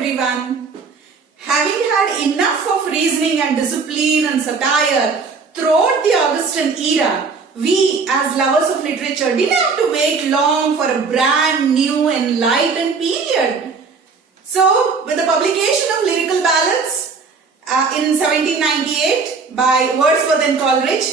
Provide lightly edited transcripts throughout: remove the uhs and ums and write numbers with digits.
everyone. Having had enough of reasoning and discipline and satire throughout the Augustan era, we as lovers of literature didn't have to wait long for a brand new enlightened period. So, with the publication of Lyrical Ballads in 1798 by Wordsworth and Coleridge,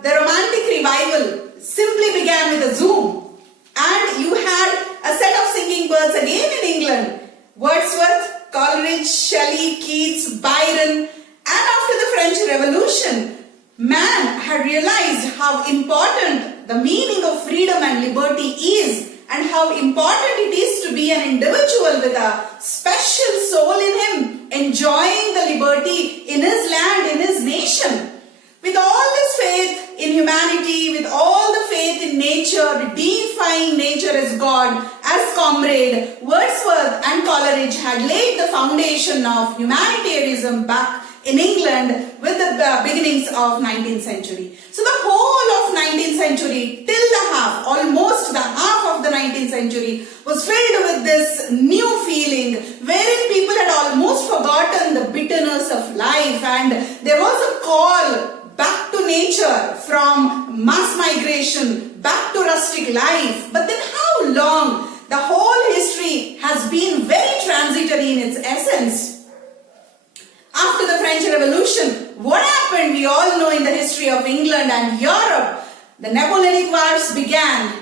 the Romantic revival simply began with a zoom. And you had a set of singing birds again in England. Wordsworth, Coleridge, Shelley, Keats, Byron, and after the French Revolution, man had realized how important the meaning of freedom and liberty is, and how important it is to be an individual with a special soul in him, enjoying the liberty in his land, in his nation. With all this faith in humanity, with all the faith in nature, deifying nature as God, as comrade, Wordsworth and Coleridge had laid the foundation of humanitarianism back in England with the beginnings of 19th century. So the whole of 19th century till the half, almost the half of the 19th century was filled with this new feeling wherein people had almost forgotten the bitterness of life, and there was a call back to nature, from mass migration back to rustic life. But then how long? The whole history has been very transitory in its essence. After the French Revolution, what happened? We all know in the history of England and Europe. The Napoleonic Wars began.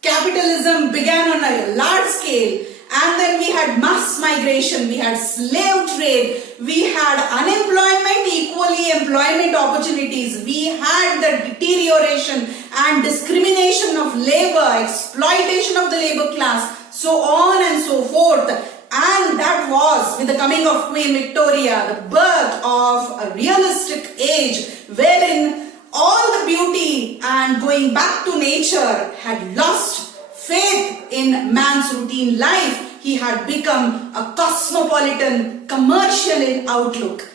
Capitalism began on a large scale. And then we had mass migration, we had slave trade, we had unemployment, equally employment opportunities, we had the deterioration and discrimination of labor, exploitation of the labor class, so on and so forth. And that was, with the coming of Queen Victoria, the birth of a realistic age wherein all the beauty and going back to nature had lost faith in man's routine life. He had become a cosmopolitan, commercial in outlook.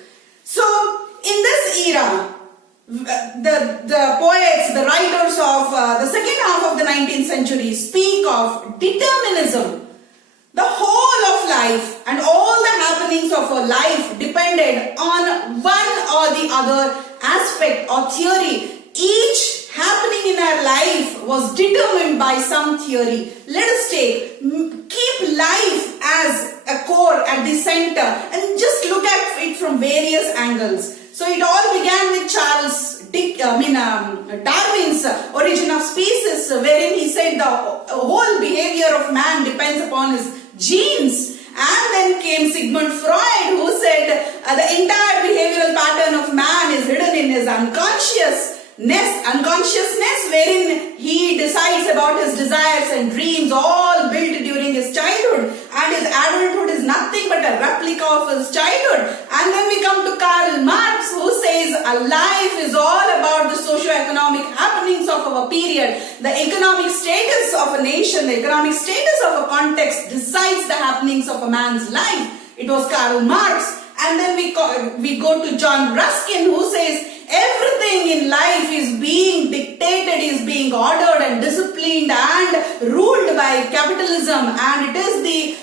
So, in this era, the poets, the writers of the second half of the 19th century speak of determinism. The whole of life and all the happenings of our life depended on one or the other aspect or theory. Each happening in our life was determined by some theory. Let us keep life as a core at the center and just look at it from various angles. So it all began with Darwin's Origin of Species, wherein he said the whole behavior of man depends upon his genes. And then came Sigmund Freud, who said the entire behavioral pattern of man is hidden in his unconsciousness, wherein he decides about his desires and dreams, all built during his childhood, and his adulthood is nothing but a replica of his childhood. And then we come to Karl Marx, who says a life is all about the socio-economic happenings of our period. The economic status of a nation, the economic status of a context decides the happenings of a man's life. It was Karl Marx. And then we go to John Ruskin, who says everything in life is being dictated, is being ordered and disciplined and ruled by capitalism, and it is the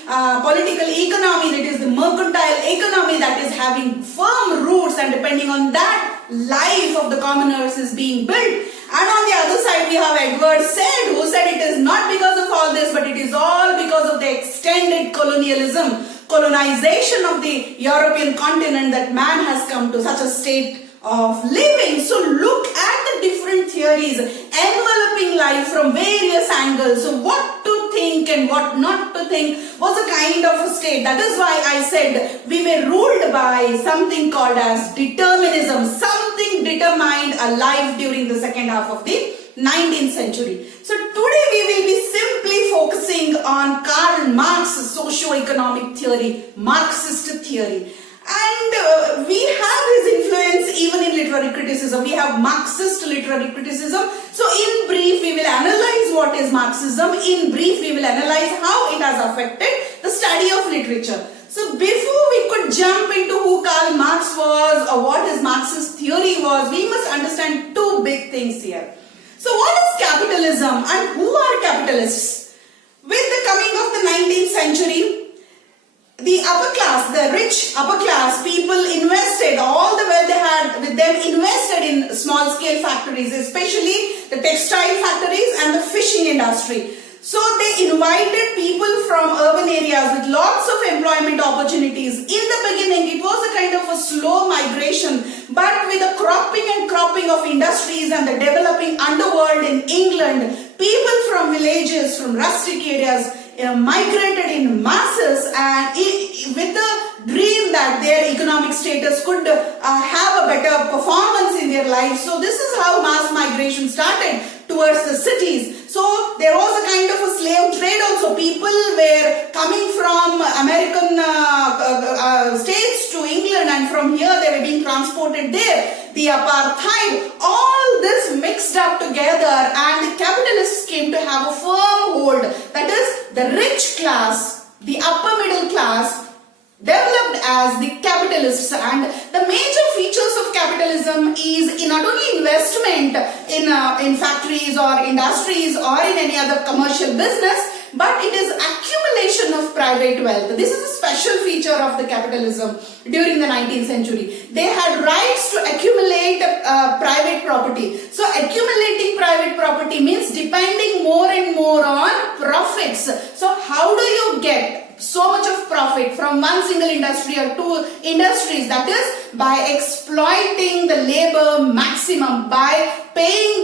political economy, it is the mercantile economy that is having firm roots, and depending on that, life of the commoners is being built. And on the other side, we have Edward Said, who said it is not because of all this, but it is all because of the extended colonization of the European continent, that man has come to such a state of living. So look at the different theories enveloping life from various angles. So what to think and what not to think was a kind of a state. That is why I said we were ruled by something called as determinism. Something determined a life during the second half of the 19th century. So today we will be simply focusing on Karl Marx's socio-economic theory, Marxist theory. And we have his influence even in literary criticism. We have Marxist literary criticism. So in brief, we will analyze what is Marxism. In brief, we will analyze how it has affected the study of literature. So before we could jump into who Karl Marx was or what his Marxist theory was, we must understand two big things here. So what is capitalism and who are capitalists? With the coming of the 19th century, the rich upper class people invested all the wealth they had with them, invested in small scale factories, especially the textile factories and the fishing industry. So they invited people from urban areas with lots of employment opportunities. In the beginning, it was a kind of a slow migration, but with the cropping of industries and the developing underworld in England, people from villages, from rustic areas, migrated in masses, and with the dream that their economic status could have a better performance in their life. So this is how mass migration started towards the cities. So there was a kind of a slave trade also. People were coming from American states to England, and from here they were being transported there. The apartheid, all this mixed up together, and the capitalists came to have a firm hold. That is, the rich class, the upper middle class, developed as the capitalists. And the major features of capitalism is not only investment in factories or industries or in any other commercial business, but it is accumulation of private wealth. This is a special feature of the capitalism during the 19th century. They had rights to accumulate private property. So accumulating private property means depending more and more on profits. So how do you get so much of profit from one single industry or two industries? That is by exploiting the labor maximum, by paying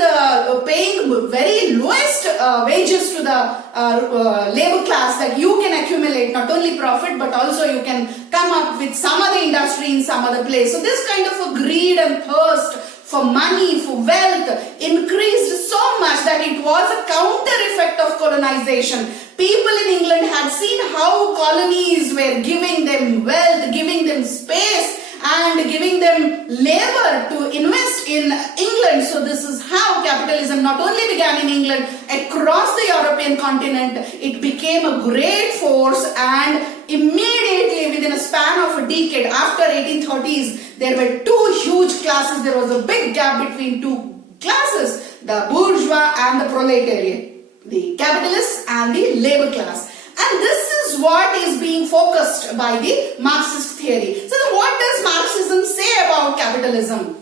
very lowest wages to the labor class, that you can accumulate not only profit but also you can come up with some other industry in some other place. So this kind of a greed and thirst for money, for wealth increased so much that it was a counter effect of colonization. People in England had seen how colonies were giving them wealth, giving them space, and giving them labor to invest in England. So this is how capitalism not only began in England, across the European continent, it became a great force, and immediately within a span of a decade, after 1830s, there were two huge classes. There was a big gap between two classes, the bourgeois and the proletariat, the capitalists and the labor class. And this is what is being focused by the Marxist theory. So what does Marxism say about capitalism?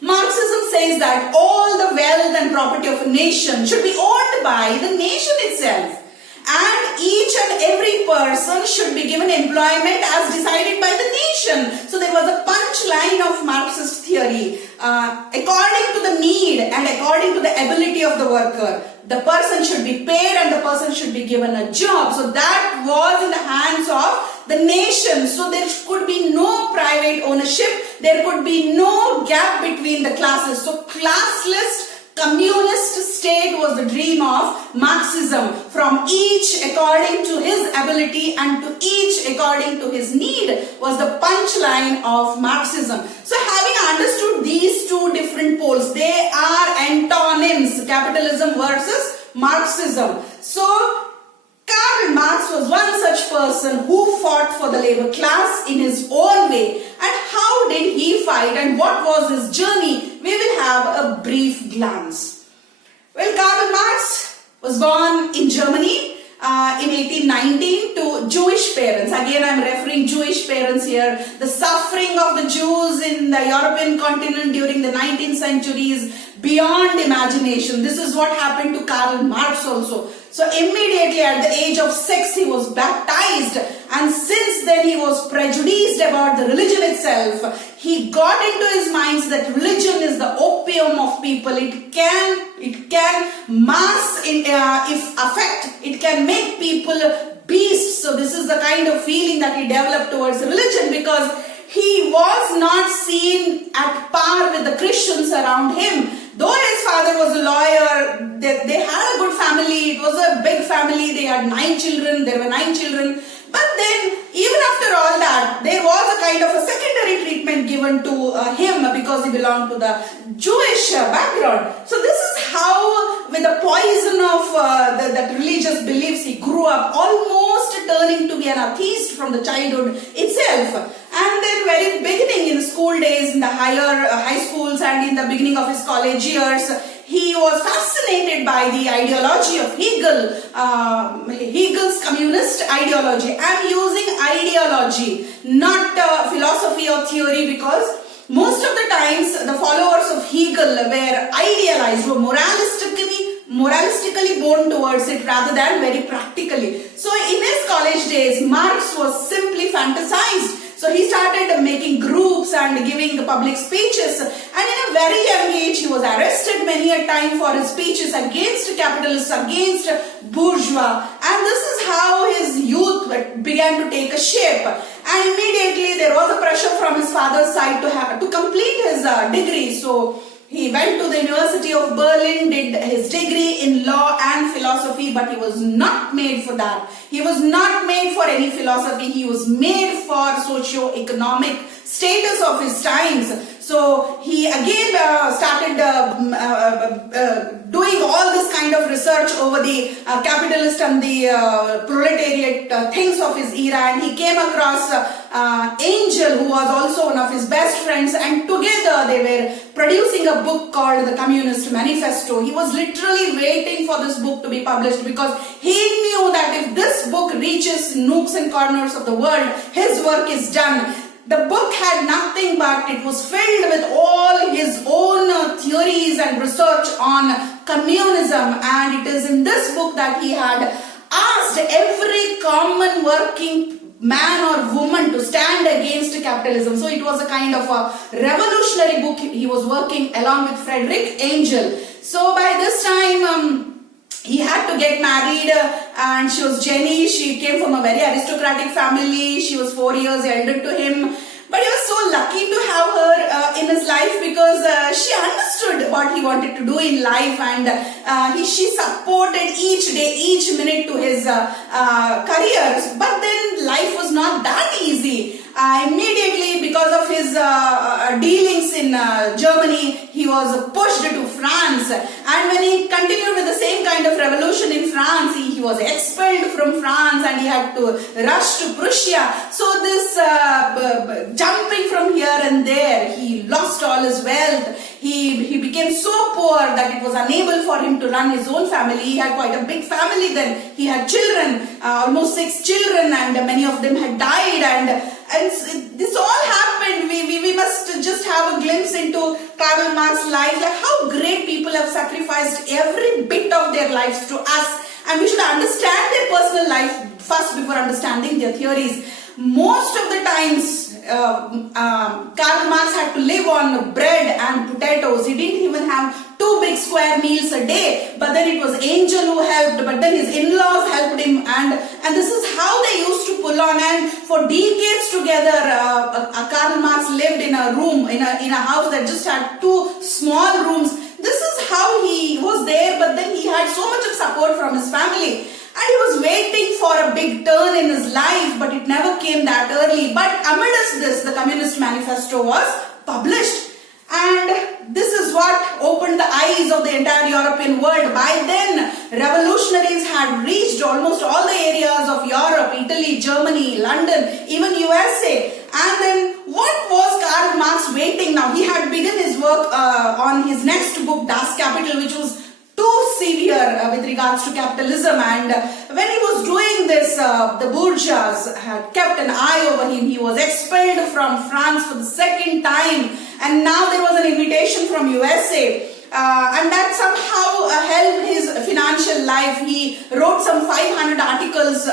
Marxism says that all the wealth and property of a nation should be owned by the nation itself, and each and every person should be given employment as decided by the nation. So there was a punchline of Marxist theory. According to the need and according to the ability of the worker, the person should be paid and the person should be given a job. So that was in the hands of the nation. So there could be no private ownership. There could be no gap between the classes. So classless communist state was the dream of Marxism. From each according to his ability and to each according to his need was the punchline of Marxism. So having understood these two different poles, they are antonyms, capitalism versus Marxism. So Karl Marx was one such person who fought for the labor class in his own way. And how did he fight and what was his journey? We will have a brief glance. Well, Karl Marx was born in Germany in 1819 to Jewish parents. Again, I am referring Jewish parents here. The suffering of the Jews in the European continent during the 19th century is beyond imagination. This is what happened to Karl Marx also. So immediately at the age of 6 he was baptized, and since then he was prejudiced about the religion itself. He got into his minds that religion is the opium of people. It can mass affect. It can make people beasts. So this is the kind of feeling that he developed towards religion, because he was not seen at par with the Christians around him. Though his father was a lawyer, they had a good family. It was a big family. They had 9 children. There were 9 children. But then, even after all that, there was a kind of a secondary treatment given to him because he belonged to the Jewish background. So this is how, with the poison of that religious beliefs, he grew up, almost turning to be an atheist from the childhood itself. And then very beginning in school days, in the high schools and in the beginning of his college years, he was fascinated by the ideology of Hegel, Hegel's communist ideology. I'm using ideology, not philosophy or theory, because most of the times the followers of Hegel were idealized, were moralistically born towards it rather than very practically. So in his college days, Marx was simply fantasized. So he started making groups and giving public speeches, and in a very young age he was arrested many a time for his speeches against capitalists, against bourgeois, and this is how his youth began to take a shape. And immediately there was a pressure from his father's side to complete his degree. So he went to the University of Berlin, did his degree in law and philosophy, but he was not made for that. He was not made for any philosophy. He was made for socio-economic status of his times. So he again started doing all this kind of research over the capitalist and the proletariat things of his era, and he came across Engel, who was also one of his best friends, and together they were producing a book called The Communist Manifesto. He was literally waiting for this book to be published because he knew that if this book reaches nooks and corners of the world, his work is done. The book had nothing but it was filled with all his own theories and research on communism, and it is in this book that he had asked every common working man or woman to stand against capitalism. So it was a kind of a revolutionary book. He was working along with Friedrich Engel. So by this time he had to get married, and she was Jenny. She came from a very aristocratic family. She was 4 years elder to him. But he was so lucky to have her in his life because she understood what he wanted to do in life, and she supported each day, each minute to his careers. But then life was not that easy. Immediately, because of his dealings in Germany, he was pushed to France, and when he continued with the same kind of revolution in France, he was expelled from France and he had to rush to Prussia. So this jumping from here and there, he lost all his wealth. He became so poor that it was unable for him to run his own family. He had quite a big family then. He had children, almost 6 children, and many of them had died, and this all happened. We must just have a glimpse into Karl Marx's life, like how great people have sacrificed every bit of their lives to us, and we should understand their personal life first before understanding their theories. Most of the times Karl Marx had to live on bread and potatoes. He didn't even have 2 big square meals a day, but then it was Engel who helped, but then his in-laws helped him, and this is how they used to pull on. And for decades together, Karl Marx lived in a room, in a house that just had 2 small rooms. This is how he was there, but then he had so much of support from his family. And he was waiting for a big turn in his life, but it never came that early. But amidst this, the Communist Manifesto was published. And this is what opened the eyes of the entire European world. By then, revolutionaries had reached almost all the areas of Europe, Italy, Germany, London, even USA. And then what was Karl Marx waiting now? He had begun his work on his next book, Das Kapital, which was too severe with regards to capitalism, and when he was doing this, the bourgeois had kept an eye over him. He was expelled from France for the 2nd time, and now there was an invitation from USA, and that somehow helped his financial life. He wrote some 500 articles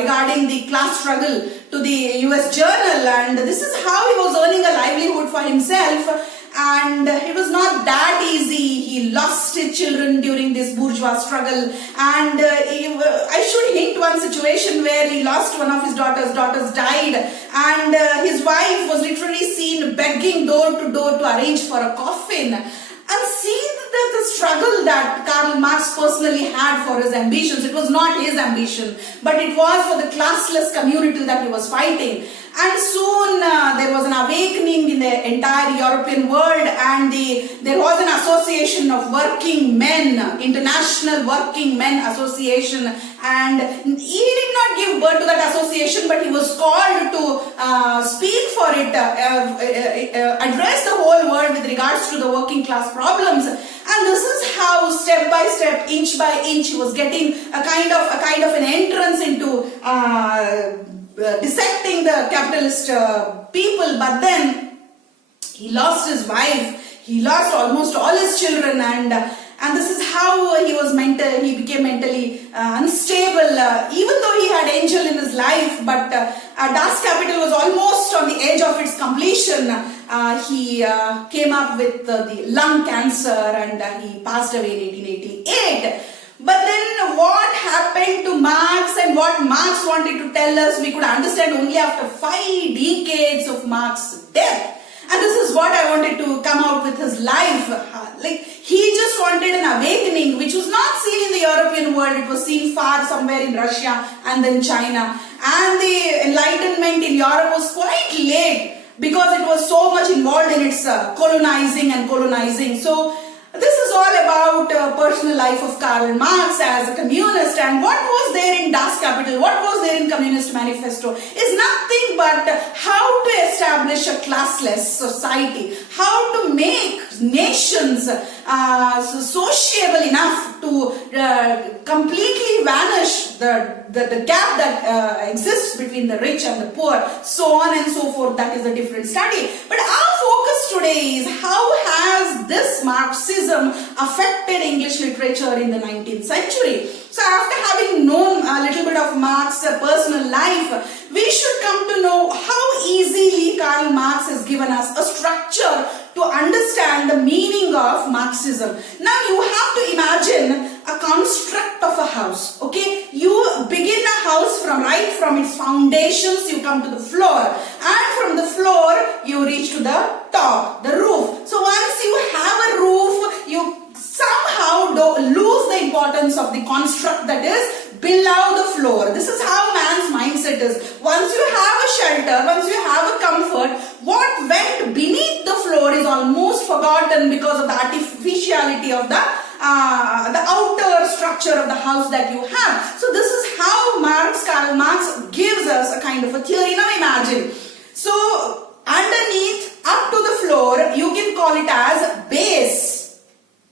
regarding the class struggle to the US Journal, and this is how he was earning a livelihood for himself. And it was not that easy. He lost his children during this bourgeois struggle, and I should hint one situation where he lost one of his daughters. Daughters died, and his wife was literally seen begging door to door to arrange for a coffin. And see the struggle that Karl Marx personally had for his ambitions. It was not his ambition, but it was for the classless community that he was fighting. And soon there was an awakening in the entire European world, and there was an association of working men, International Working Men Association, and he did not give birth to that association, but he was called to speak for it, address the whole world with regards to the working class problems. And this is how step by step, inch by inch, he was getting a kind of an entrance into dissecting the capitalist people. But then he lost his wife, he lost almost all his children, and this is how he became mentally unstable, even though he had Angel in his life. But Das Kapital was almost on the edge of its completion. He came up with the lung cancer, and he passed away in 1888. But then what happened to Marx, and what Marx wanted to tell us, we could understand only after 5 decades of Marx's death. And this is what I wanted to come out with his life. Like, he just wanted an awakening which was not seen in the European world. It was seen far somewhere in Russia and then China. And the Enlightenment in Europe was quite late because it was so much involved in its colonizing. So this is all about personal life of Karl Marx as a communist, and what was there in Das Kapital, what was there in Communist Manifesto is nothing but how to establish a classless society, how to make nations sociable enough to completely vanish the gap that exists between the rich and the poor, so on and so forth. That is a different study. But our focus today is how has this Marxism affected English literature in the 19th century. So after having known a little bit of Marx's personal life, we should come to know how easily Karl Marx has given us a structure to understand the meaning of Marxism. Now you have to imagine a construct of a house. Okay, you begin a house right from its foundations, you come to the floor, and from the floor you reach to the top, the roof. So once you have a roof, you somehow lose the importance of the construct that is below the floor. This is how man's mindset is. Once you have a shelter, once you have a comfort, what went beneath the floor is almost forgotten because of the artificiality of the outer structure of the house that you have. So this is how Karl Marx gives us a kind of a theory. Now imagine, so underneath up to the floor, you can call it as base,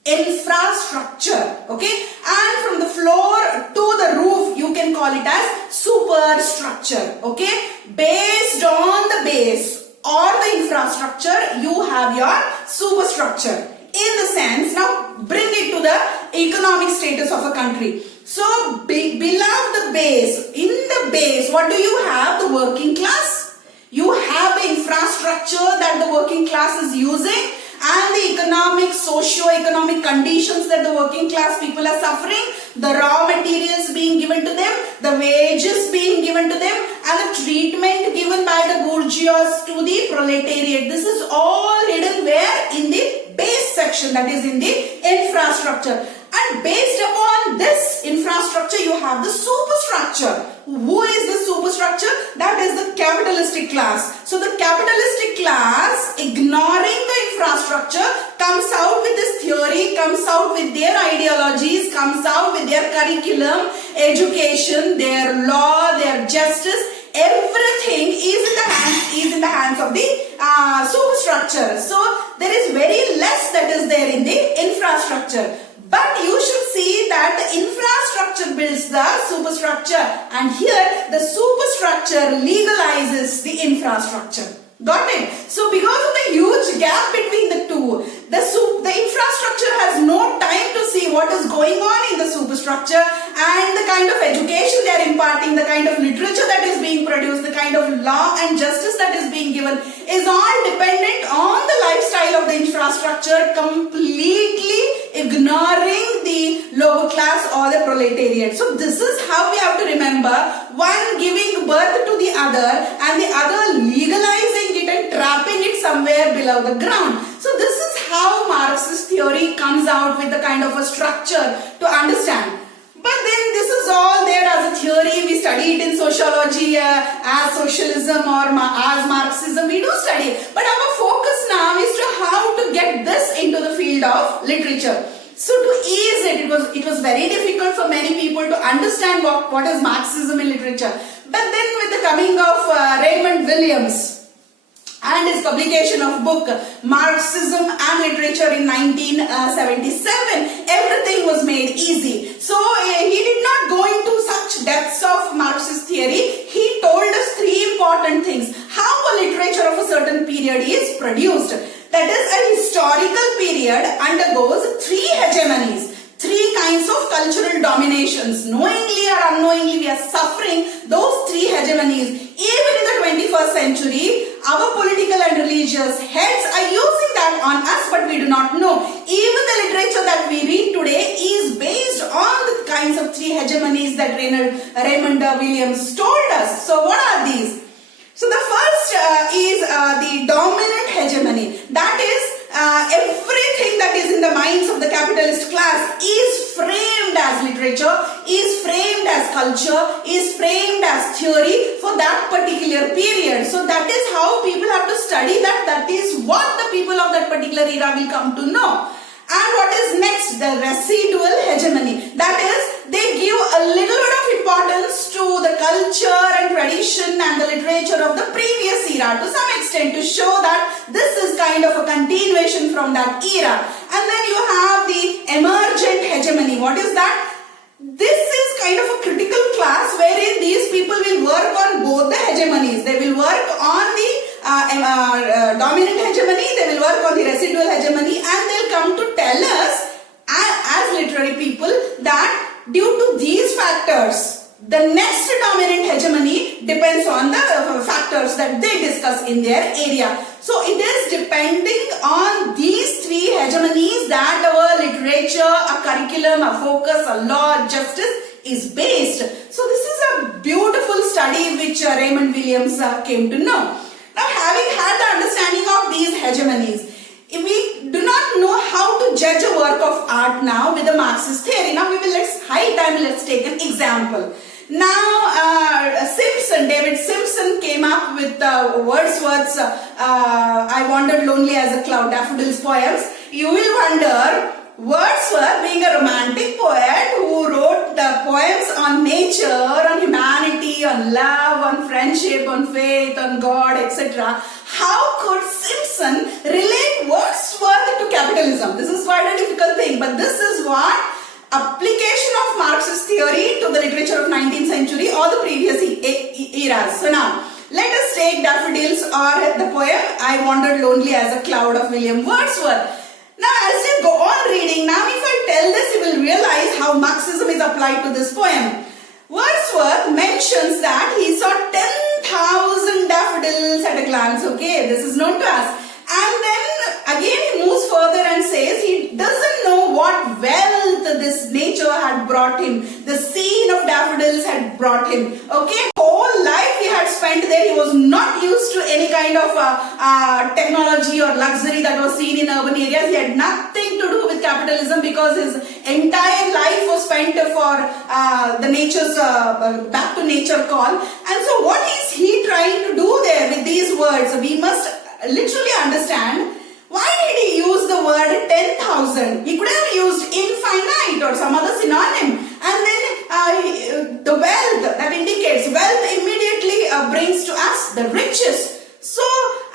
infrastructure, okay, and from the floor to the roof you can call it as superstructure, okay. Based on the base or the infrastructure, you have your superstructure. In the sense, now bring it to the economic status of a country. So below the base, in the base, what do you have? The working class. You have the infrastructure that the working class is using, and the economic, socio-economic conditions that the working class people are suffering, the raw materials being given to them, the wages being given to them, and the treatment given by the bourgeois to the proletariat. This is all hidden where? In the base section, that is in the infrastructure. And based upon this infrastructure, you have the superstructure. Who is the superstructure? That is the capitalistic class. So the capitalistic class, ignoring the infrastructure, comes out with this theory, comes out with their ideologies, comes out with their curriculum, education, their law, their justice. Everything is in the hands of the superstructure. So there is very less that is there in the infrastructure. But you should see that the infrastructure builds the superstructure, and here the superstructure legalizes the infrastructure. Got it? So because of the huge gap between the two, the infrastructure has no time to see what is going on in the superstructure, and the kind of education they are imparting, the kind of literature that is being produced, the kind of law and justice that is being given is all dependent on the lifestyle of the infrastructure, completely ignoring the lower class or the proletariat. So this is how we have to remember, one giving birth to the other and the other legalizing it and trapping it somewhere below the ground. So this is how Marx's theory comes out with a kind of a structure to understand. But then this is all there as a theory. We study it in sociology as socialism or as Marxism. We do study. But our focus now is to how to get this into the field of literature. So to ease it was very difficult for many people to understand what is Marxism in literature. But then with the coming of Raymond Williams, and his publication of book Marxism and Literature in 1977, everything was made easy. So he did not go into such depths of Marxist theory. He told us three important things: how a literature of a certain period is produced. That is, a historical period undergoes three hegemonies. Three kinds of cultural dominations. Knowingly or unknowingly, we are suffering those three hegemonies. Even in the 21st century, our political and religious heads are using that on us, but we do not know. Even the literature that we read today is based on the kinds of three hegemonies that Raymond Williams told us. So what are these? So the first is the dominant hegemony. That is, everything that is in the minds of the capitalist class is framed as literature, is framed as culture, is framed as theory for that particular period. So that is how people have to study that. That is what the people of that particular era will come to know. And what is next? The residual hegemony. That is, they give a little bit of importance to the culture and tradition and the literature of the previous era to some extent, to show that this is kind of a continuation from that era. And then you have the emergent hegemony. What is that? This is kind of a critical class wherein these people will work on both the hegemonies. They will work on the dominant hegemony, they will work on the residual hegemony, and they'll come to tell us as literary people that due to these factors, the next dominant hegemony depends on the factors that they discuss in their area. So it is depending on these three hegemonies that our literature, our curriculum, our focus, our law, justice is based. So this is a beautiful study which Raymond Williams came to know. Now, having had the understanding of these hegemonies, if we do not know how to judge a work of art now with the Marxist theory, now let's take an example. Now, David Simpson came up with Wordsworth's I Wandered Lonely as a Cloud, Daffodils poems. You will wonder, Wordsworth, being a romantic poet who wrote the poems on nature, on humanity, on love, on friendship, on faith, on God, etc., how could Simpson relate Wordsworth to capitalism? This is quite a difficult thing, but this is what application of Marxist theory to the literature of 19th century or the previous eras. So now, let us take Daffodils or the poem I Wandered Lonely as a Cloud of William Wordsworth. Now, as you go on reading, now if I tell this, you will realize how Marxism is applied to this poem. Wordsworth mentions that he saw 10,000 daffodils at a glance. Okay, this is known to us. And then again he moves further and says he doesn't know what wealth this nature had brought him. The scene of daffodils had brought him. Okay, whole life he had spent there. He was not used to any kind of technology or luxury that was seen in urban areas. He had nothing to do with capitalism because his entire life was spent for the nature's back to nature call. And so what is he trying to do there with these words? We must literally understand, why did he use the word 10,000? He could have used infinite or some other synonym. And then the wealth, that indicates wealth immediately brings to us the riches. So,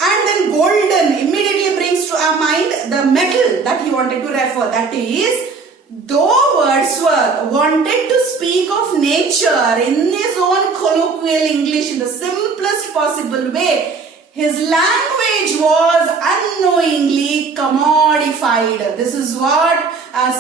and then golden immediately brings to our mind the metal that he wanted to refer. That is, though Wordsworth wanted to speak of nature in his own colloquial English in the simplest possible way, his language was unknowingly commodified. This is what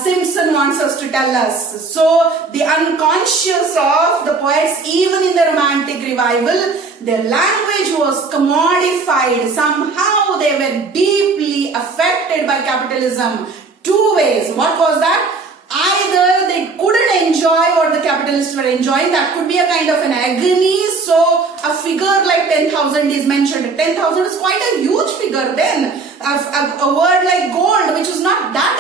Simpson wants us to tell us. So, the unconscious of the poets, even in the Romantic Revival, their language was commodified. Somehow they were deeply affected by capitalism. Two ways. What was that? Either they couldn't enjoy what the capitalists were enjoying. That could be a kind of an agony. So a figure like 10,000 is mentioned. 10,000 is quite a huge figure then. A word like gold, which was not that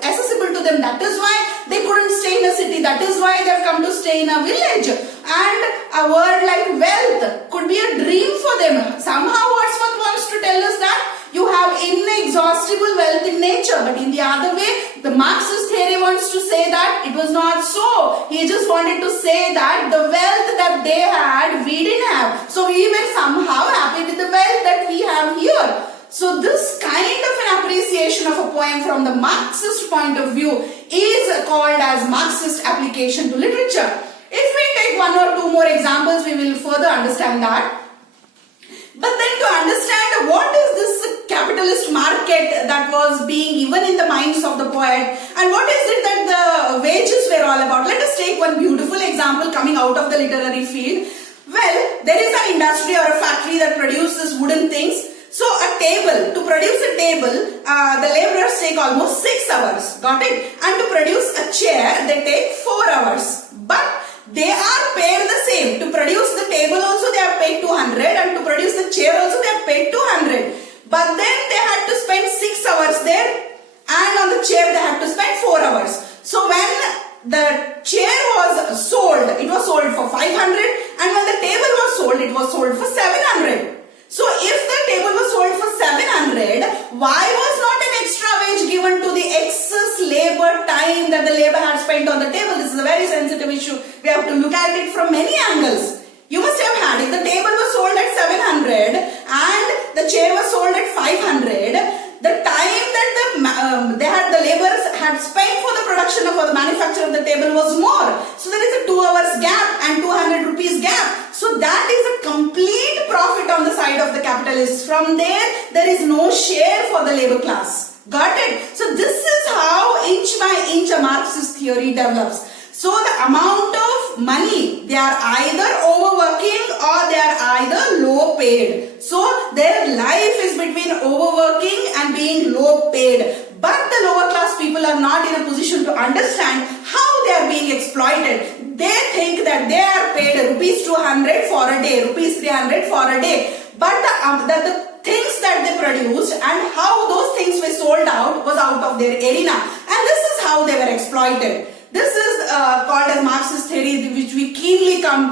accessible to them. That is why they couldn't stay in a city. That is why they have come to stay in a village. And a word like wealth could be a dream for them. Somehow Wordsworth wants to tell us that you have inexhaustible wealth in nature, but in the other way, the Marxist theory wants to say that it was not so. He he just wanted to say that the wealth that they had, we didn't have. So we were somehow happy with the wealth that we have here. So this kind of an appreciation of a poem from the Marxist point of view is called as Marxist application to literature. If we take one or two more examples, we will further understand that. But then to understand what is this capitalist market that was being even in the minds of the poet, and what is it that the wages were all about, let us take one beautiful example coming out of the literary field. Well, there is an industry or a factory that produces wooden things. So a table, to produce a table, the laborers take almost 6 hours, got it? And to produce a chair, they take 4 hours. But they are paid the same. To produce the table also they are paid 200, and to produce the chair also they are paid 200. But then they had to spend 6 hours there, and on the chair they had to spend 4 hours. So when the chair was sold, it was sold for 500, and when the table was sold, it was sold for 700. So if the table was sold for 700, why was not an extra wage given to the excess labor time that the labor had spent on the table? This is a very sensitive issue. We have to look at it from many angles. You must have had, if the table was sold at 700 and the chair was sold at 500, the time that the laborers had spent for the production of the manufacture of the table was more. So there is a 2 hours gap and 200 rupees gap. So that is a complete profit on the side of the capitalists. From there is no share for the labor class. Got it? So this is how inch by inch a Marxist theory develops. So the amount of money, they are either overworking or they are either low paid. So their life is between overworking and being low paid. But the lower class people are not in a position to understand how they are being exploited. They think that they are paid rupees 200 for a day, rupees 300 for a day. But the things that they produced and how those things were sold out was out of their arena. And this is how they were exploited. This is called as Marxist theory, which we keenly come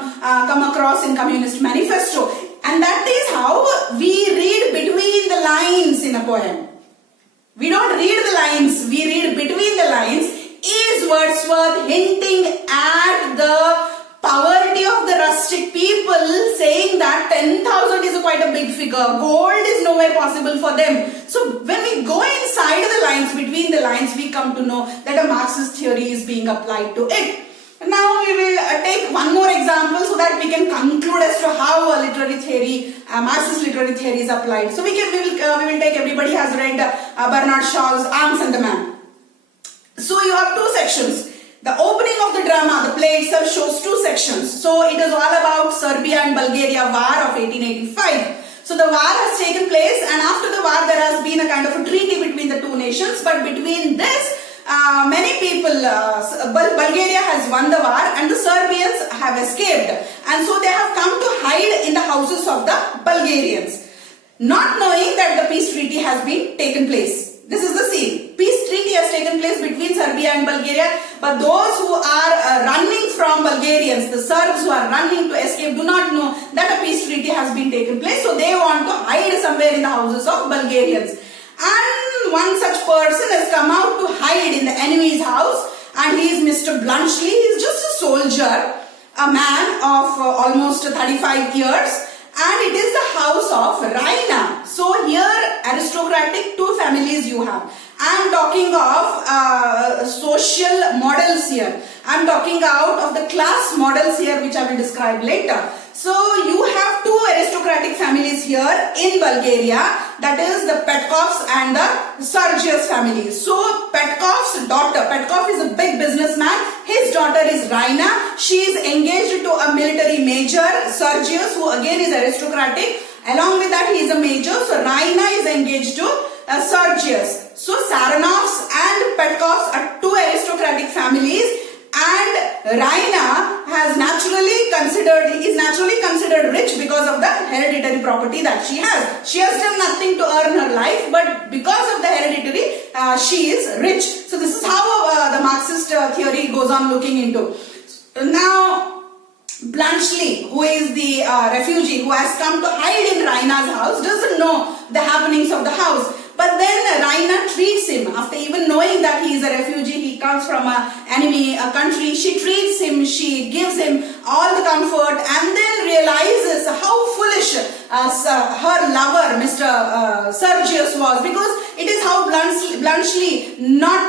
across in Communist Manifesto. And that is how we read between the lines in a poem. We don't read the lines, we read between the lines. Is Wordsworth hinting at the poverty of the rustic people, saying that 10,000 is quite a big figure, gold is nowhere possible for them? So when we go inside the lines, between the lines, we come to know that a Marxist theory is being applied to it. Now we will take one more example so that we can conclude as to how a literary theory, Marxist literary theory is applied. So we will take, everybody has read Bernard Shaw's Arms and the Man. So you have 2 sections. The opening of the drama, the play itself, shows 2 sections. So it is all about Serbia and Bulgaria war of 1885. So the war has taken place, and after the war there has been a kind of a treaty between the 2 nations. But between this, many people, Bulgaria has won the war and the Serbians have escaped. And so they have come to hide in the houses of the Bulgarians, not knowing that the peace treaty has been taken place. This is the scene. Peace treaty has taken place between Serbia and Bulgaria, but those who are running from Bulgarians, the Serbs who are running to escape, do not know that a peace treaty has been taken place, so they want to hide somewhere in the houses of Bulgarians. And one such person has come out to hide in the enemy's house, and he is Mr. Bluntschli. He is just a soldier, a man of almost 35 years. And it is the house of Raina. So here aristocratic 2 families you have. I am talking of social models here. I am talking out of the class models here, which I will describe later. So you have 2 aristocratic families here in Bulgaria, that is the Petkovs and the Sergius families. So Petkov's daughter, Petkov is a big businessman, his daughter is Raina, she is engaged to a military major, Sergius, who again is aristocratic. Along with that he is a major, so Raina is engaged to Sergius. So Saranovs and Petkovs are 2 aristocratic families. And Raina is naturally considered rich because of the hereditary property that she has. She has done nothing to earn her life, but because of the hereditary, she is rich. So this is how the Marxist theory goes on looking into. Now, Bluntschli, who is the refugee who has come to hide in Raina's house, doesn't know the happenings of the house. But then Raina treats him, after even knowing that he is a refugee, he comes from an enemy country, she treats him, she gives him all the comfort, and then realizes how foolish her lover, Mr. Sergius, was, because it is how bluntly not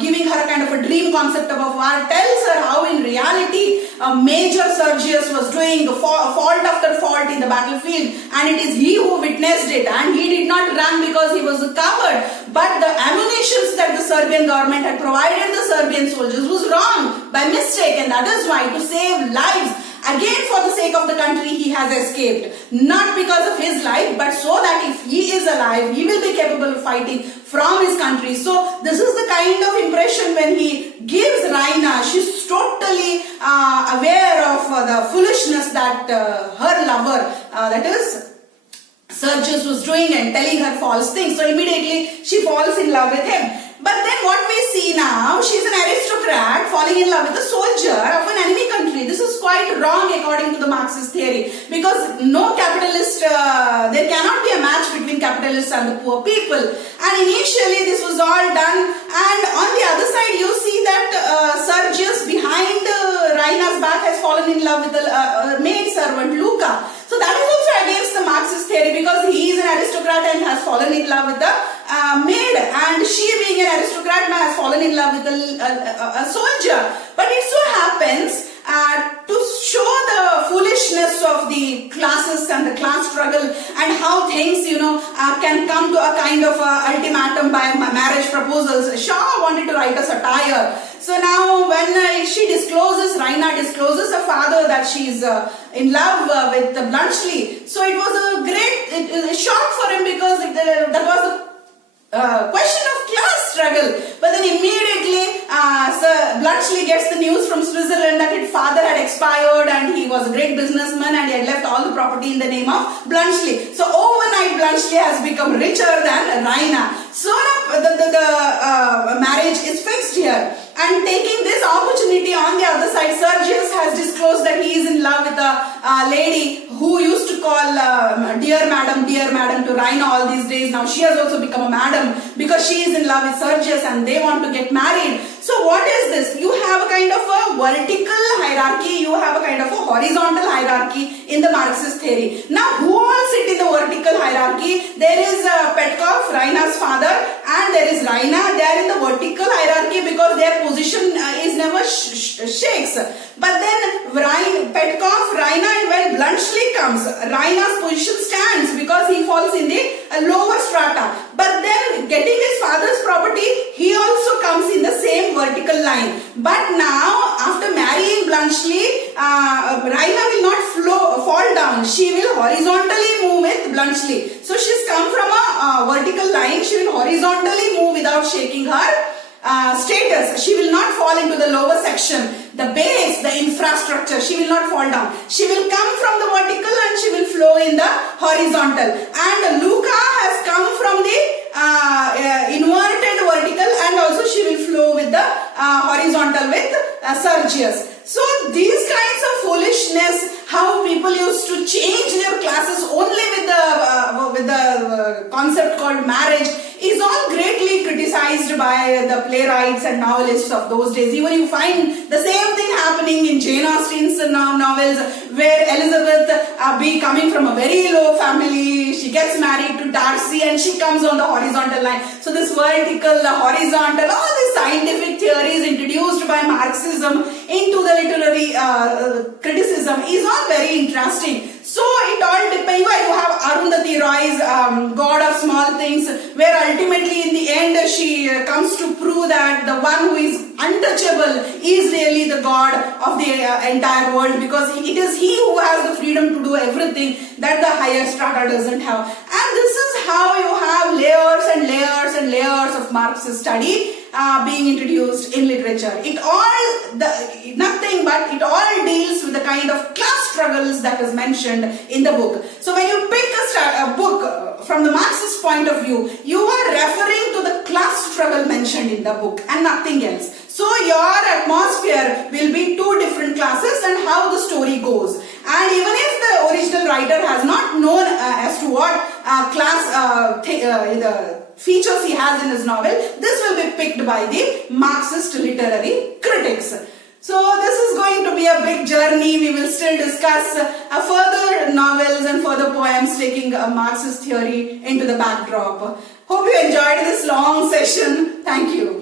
giving her a kind of a dream concept of a war, tells her how in reality Major Sergius was doing fault after fault in the battlefield, and it is he who witnessed it, and he did not run because he was covered, but the ammunition that the Serbian government had provided the Serbian soldiers was wrong by mistake, and that is why, to save lives, again for the sake of the country, he has escaped. Not because of his life, but so that if he is alive, he will be capable of fighting from his country. So this is the kind of impression when he gives Raina. She's totally aware of the foolishness that her lover, that is Sergius, was doing and telling her false things. So immediately she falls in love with him. But then what we see now, she's an aristocrat falling in love with a soldier of an enemy country. This is quite wrong according to the Marxist theory, because no capitalist, there cannot be a match between capitalists and the poor people. And initially this was all done, and on the other side you see that Sergius behind Raina's back has fallen in love with the maid servant Luca. So that is also against the Marxist theory, because he is an aristocrat and has fallen in love with the maid, and she, being an aristocrat, has fallen in love with a soldier. But it so happens to show the foolishness of the classes and the class struggle, and how things, can come to a kind of ultimatum by marriage proposals. Shaw wanted to write a satire. So now when Raina discloses her father that she is in love with Bluntschli. So it was a great shock for him, because that was the question of class struggle. But then immediately Sir Bluntschli gets the news from Switzerland that his father had expired, and he was a great businessman, and he had left all the property in the name of Bluntschli. So overnight Bluntschli has become richer than Raina. So the marriage is fixed here. And taking this opportunity, on the other side, Sergius has disclosed that he is in love with a lady who used to call dear madam to Raina all these days. Now she has also become a madam, because she is in love with Sergius and they want to get married. So what is this? You have a kind of a vertical hierarchy, you have a kind of a horizontal hierarchy in the Marxist theory. Now who all sit in the vertical hierarchy? There is Petkov, Raina's father, and there is Raina. They are in the vertical hierarchy because their position is never shakes. But then Petkov, Raina, and when Bluntschli comes, Raina's position stands because he falls in the lower strata. But then getting his father's property, he also comes in the same vertical line. But now after marrying Bluntschli, Raina will not fall down. She will horizontally move with Bluntschli. So she's come from a vertical line. She will horizontally move without shaking her status. She will not fall into the lower section, the base, the infrastructure. She will not fall down. She will come from the vertical and she will flow in the horizontal. And Luca has come from the inverted vertical, and also she will flow with the horizontal with Sergius. So these kinds of foolishness, how people used to change their classes only with the concept called marriage, is all greatly criticized by the playwrights and novelists of those days. Even you find the same thing happening in Jane Austen's novels, where Elizabeth coming from a very low family, she gets married to Darcy and she comes on the horizontal line. So this vertical, horizontal, all these scientific theories introduced by Marxism into the literary criticism is all very interesting. So it all depends. You have Arundhati Roy's God of Small Things, where ultimately in the end she comes to prove that the one who is untouchable is really the God of the entire world, because it is he who has the freedom to do everything that the higher strata doesn't have. And this is how you have layers and layers and layers of Marxist study being introduced in literature. It all deals with the kind of class struggles that is mentioned in the book. So when you pick a book from the Marxist point of view, you are referring to the class struggle mentioned in the book and nothing else. So your atmosphere will be two different classes and how the story goes. And even if the original writer has not known as to what the features he has in his novel, this will be picked by the Marxist literary critics. So this is going to be a big journey. We will still discuss further novels and further poems taking Marxist theory into the backdrop. Hope you enjoyed this long session. Thank you.